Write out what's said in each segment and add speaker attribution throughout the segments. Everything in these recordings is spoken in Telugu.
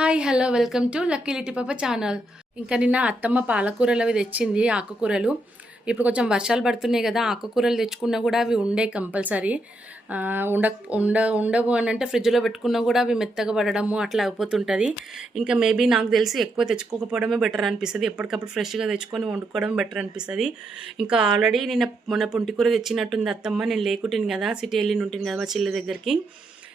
Speaker 1: Hi hello welcome to lucky little పాప ఛానల్. ఇంకా నిన్న అత్తమ్మ పాలకూరలు అవి తెచ్చింది ఆకుకూరలు. ఇప్పుడు కొంచెం వర్షాలు పడుతున్నాయి కదా ఆకుకూరలు తెచ్చుకున్నా కూడా అవి ఉండే కంపల్సరీ. ఉండ ఉండ ఉండవు అని అంటే ఫ్రిడ్జ్లో పెట్టుకున్నా కూడా అవి మెత్తగా పడడము అట్లా అయిపోతుంటుంది. ఇంకా మేబీ నాకు తెలిసి ఎక్కువ తెచ్చుకోకపోవడమే బెటర్ అనిపిస్తుంది. ఎప్పటికప్పుడు ఫ్రెష్గా తెచ్చుకొని వండుకోవడం బెటర్ అనిపిస్తుంది. ఇంకా ఆల్రెడీ నిన్న మొన్న పుంటికూర తెచ్చినట్టుంది అత్తమ్మ. నేను లేకుంటుంది కదా సిటీ వెళ్ళి ఉంటుంది కదా మా చిల్ల దగ్గరికి.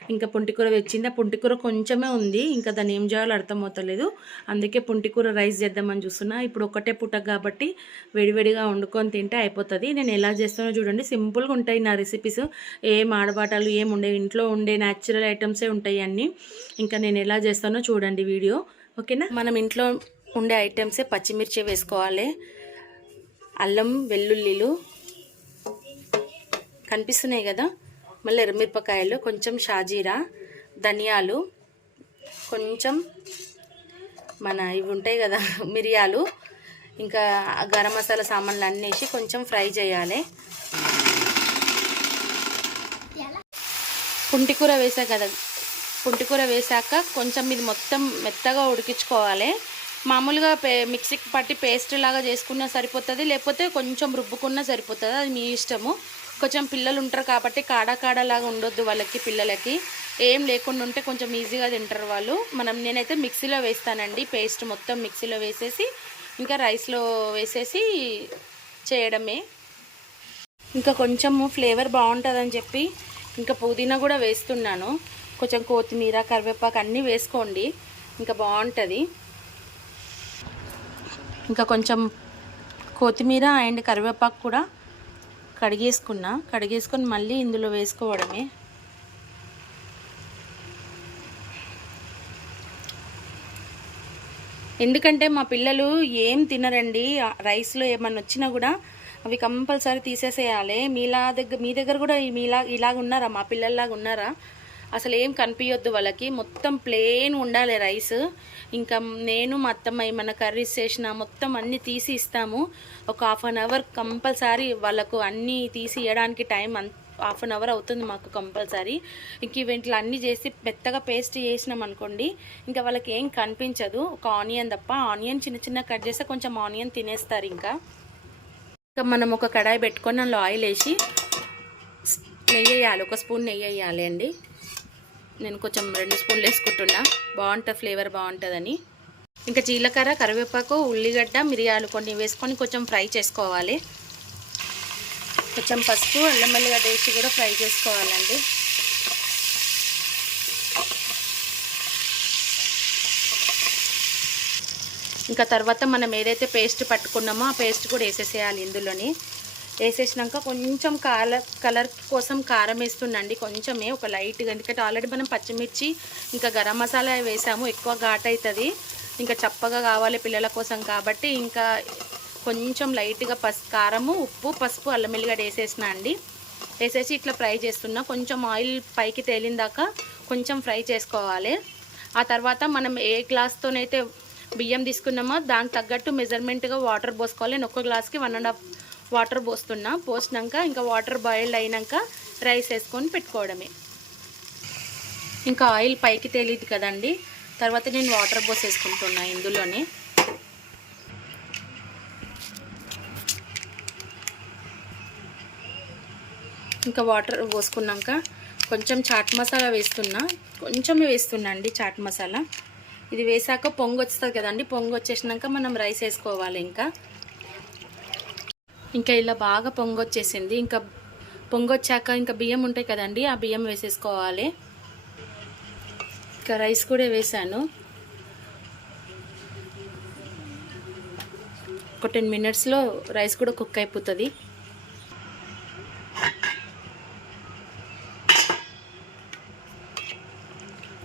Speaker 1: ఇంకా పుంటికూర వచ్చింది. ఆ పుంటికూర కొంచెమే ఉంది. ఇంకా దాన్ని ఏం చేయాలో అర్థమవుతలేదు అందుకే పుంటికూర రైస్ చేద్దామని చూస్తున్నా. ఇప్పుడు ఒకటే పుట్ట కాబట్టి వేడివేడిగా వండుకొని తింటే అయిపోతుంది. నేను ఎలా చేస్తానో చూడండి. సింపుల్గా ఉంటాయి నా రెసిపీస్ ఏం ఆడబాటాలు ఏం ఉండేవి. ఇంట్లో ఉండే న్యాచురల్ ఐటమ్సే ఉంటాయి అన్నీ. ఇంకా నేను ఎలా చేస్తానో చూడండి వీడియో. ఓకేనా? మనం ఇంట్లో ఉండే ఐటమ్సే పచ్చిమిర్చి వేసుకోవాలి. అల్లం వెల్లుల్లిలు కనిపిస్తున్నాయి కదా? మళ్ళీ ఎర్రమిరపకాయలు కొంచెం షాజీరా ధనియాలు కొంచెం మన ఇవి ఉంటాయి కదా మిరియాలు ఇంకా గరం మసాలా సామాన్లు అన్నీ వేసి కొంచెం ఫ్రై చేయాలి. పుంటికూర వేసా కదా పుంటికూర వేసాక కొంచెం ఇది మొత్తం మెత్తగా ఉడికించుకోవాలి. మామూలుగా పే మిక్సీకి పట్టి పేస్ట్ లాగా చేసుకున్నా సరిపోతుంది లేకపోతే కొంచెం రుబ్బుకున్నా సరిపోతుంది అది మీ ఇష్టము. కొంచెం పిల్లలు ఉంటారు కాబట్టి కాడా కాడా లాగా ఉండొద్దు వాళ్ళకి పిల్లలకి. ఏం లేకుండా ఉంటే కొంచెం ఈజీగా తింటారు వాళ్ళు. మనం నేనైతే మిక్సీలో వేస్తానండి పేస్ట్ మొత్తం మిక్సీలో వేసేసి ఇంకా రైస్లో వేసేసి చేయడమే. ఇంకా కొంచెము ఫ్లేవర్ బాగుంటుందని చెప్పి ఇంకా పుదీనా కూడా వేస్తున్నాను. కొంచెం కొత్తిమీర కరివేపాకు అన్నీ వేసుకోండి ఇంకా బాగుంటుంది. ఇంకా కొంచెం కొత్తిమీర అండ్ కరివేపాకు కూడా కడిగేసుకున్నా. కడిగేసుకొని మళ్ళీ ఇందులో వేసుకోవడమే. ఎందుకంటే మా పిల్లలు ఏం తినరండి? రైస్లో ఏమన్నా వచ్చినా కూడా అవి కంపల్సరీ తీసేసేయాలి. మీలా దగ్గర మీ దగ్గర కూడా మీలా ఇలాగ ఉన్నారా మా పిల్లల్లాగా ఉన్నారా అసలు ఏం కనిపించొద్దు వాళ్ళకి. మొత్తం ప్లేన్ ఉండాలి రైస్. ఇంకా నేను మా అత్తమ్మ ఏమైనా కర్రీస్ చేసిన మొత్తం అన్నీ తీసి ఇస్తాము. ఒక హాఫ్ అన్ అవర్ కంపల్సరీ వాళ్ళకు అన్నీ తీసి ఇవ్వడానికి టైం అంత హాఫ్ అన్ అవర్ అవుతుంది మాకు కంపల్సరీ. ఇంక ఇవన్నీ అన్నీ చేసి మెత్తగా పేస్ట్ చేసినాం అనుకోండి ఇంకా వాళ్ళకి ఏం కనిపించదు. ఒక ఆనియన్ తప్ప ఆనియన్ చిన్న చిన్న కట్ చేస్తే కొంచెం ఆనియన్ తినేస్తారు ఇంకా. ఇంకా మనం ఒక కడాయి పెట్టుకొని అందులో ఆయిల్ వేసి నెయ్యి వేయాలి ఒక స్పూన్ నెయ్యి వేయాలి అండి. నేను కొంచెం రెండు స్పూన్లు వేసుకుంటున్నా. బాగుంటుంది ఫ్లేవర్ బాగుంటుందని. ఇంకా జీలకర్ర కరివేపాకు ఉల్లిగడ్డ మిరియాలు కొన్ని వేసుకొని కొంచెం ఫ్రై చేసుకోవాలి. కొంచెం పసుపు అల్లం ఎల్లిగడ్డ వేసి కూడా ఫ్రై చేసుకోవాలండి. ఇంకా తర్వాత మనం ఏదైతే పేస్ట్ పట్టుకున్నామో ఆ పేస్ట్ కూడా వేసేసేయాలి ఇందులోని. వేసేసినాక కొంచెం కలర్ కలర్ కోసం కారం వేస్తుండండి. కొంచెమే ఒక లైట్గా. ఎందుకంటే ఆల్రెడీ మనం పచ్చిమిర్చి ఇంకా గరం మసాలా వేసాము. ఎక్కువ ఘాట్ అవుతుంది ఇంకా చప్పగా కావాలి పిల్లల కోసం కాబట్టి ఇంకా కొంచెం లైట్గా పసు కారము ఉప్పు పసుపు అల్లం వెల్లిగడ్డ వేసేసిన అండి. వేసేసి ఇట్లా ఫ్రై చేస్తున్నా. కొంచెం ఆయిల్ పైకి తేలిందాక కొంచెం ఫ్రై చేసుకోవాలి. ఆ తర్వాత మనం ఏ గ్లాస్తోనైతే బియ్యం తీసుకున్నామో దానికి తగ్గట్టు మెజర్మెంట్గా వాటర్ పోసుకోవాలి. నేను ఒక్క గ్లాస్కి వన్ అండ్ హాఫ్ వాటర్ పోస్తున్నా పోసినాక ఇంకా వాటర్ బాయిల్ అయినాక రైస్ వేసుకొని పెట్టుకోవడమే. ఇంకా ఆయిల్ పైకి తేలిది కదండి తర్వాత నేను వాటర్ పోసేసుకుంటున్నా ఇందులోనే. ఇంకా వాటర్ పోసుకున్నాక కొంచెం చాట్ మసాలా వేస్తున్నా కొంచెమే వేస్తున్నా అండి చాట్ మసాలా. ఇది వేసాక పొంగు వస్తుంది కదండి పొంగు వచ్చేసినాక మనం రైస్ వేసుకోవాలి ఇంకా. ఇంకా ఇలా బాగా పొంగొచ్చేసింది. ఇంకా పొంగొచ్చాక ఇంకా బియ్యం ఉంటాయి కదండి ఆ బియ్యం వేసేసుకోవాలి. ఇంకా రైస్ కూడా వేసాను. ఒక టెన్ మినిట్స్లో రైస్ కూడా కుక్ అయిపోతుంది.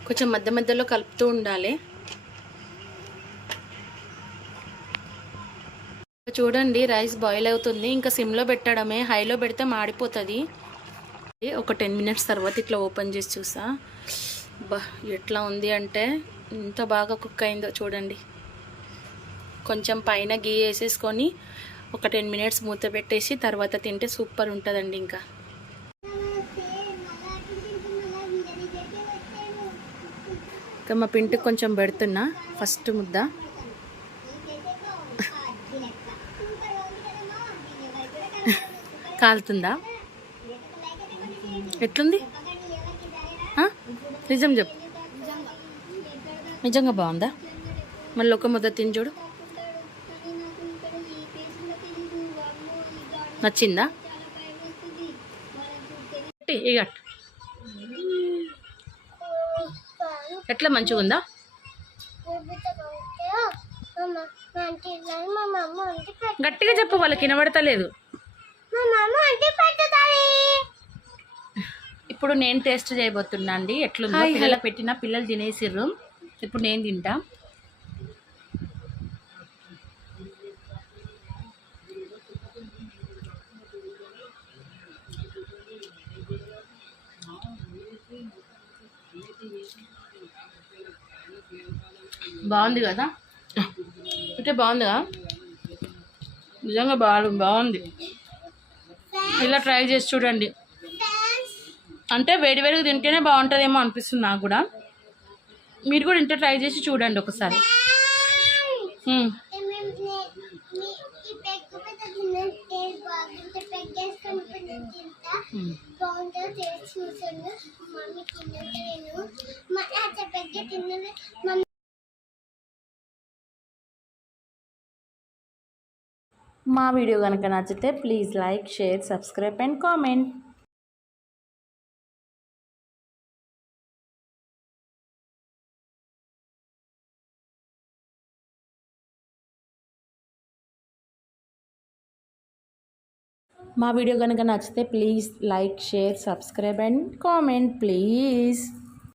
Speaker 1: కొంచెం మధ్య మధ్యలో కలుపుతూ ఉండాలి. చూడండి రైస్ బాయిల్ అవుతుంది. ఇంకా సిమ్లో పెట్టడమే. హైలో పెడితే మాడిపోతుంది. ఒక టెన్ మినిట్స్ తర్వాత ఇట్లా ఓపెన్ చేసి చూసా. బా ఎట్లా ఉంది అంటే ఎంత బాగా కుక్ అయిందో చూడండి. కొంచెం పైన గీ వేసేసుకొని ఒక టెన్ మినిట్స్ మూత పెట్టేసి తర్వాత తింటే సూపర్ ఉంటుందండి ఇంకా.
Speaker 2: ఇంకా మా పింటికి కొంచెం పెడుతున్నా. ఫస్ట్ ముద్ద. కాలుతుందా? ఎట్లుంది? నిజం చెప్పు. నిజంగా బాగుందా? మళ్ళీ ఒక ముద్ద తిని చూడు. నచ్చిందా? ఇక ఎట్లా మంచిగా ఉందా? గట్టిగా చెప్పు వాళ్ళకి వినబడతలేదు. ఇప్పుడు నేను టేస్ట్ చేయబోతున్నా అండి ఎట్లుందో పిల్లలు పెట్టిన పిల్లలు తినేసిర్రు. ఇప్పుడు నేను తింటా. బాగుంది కదా? అంటే బాగుందిగా నిజంగా బాగు బాగుంది. ఇలా ట్రై చేసి చూడండి. అంటే వేడి వేడిగా తింటేనే బాగుంటుందేమో అనిపిస్తుంది నాకు కూడా. మీరు కూడా ఇంట్లో ట్రై చేసి చూడండి ఒకసారి. మా వీడియో కనుక నచ్చితే please like share subscribe and comment. మా వీడియో కనుక నచ్చితే please like share subscribe and comment please.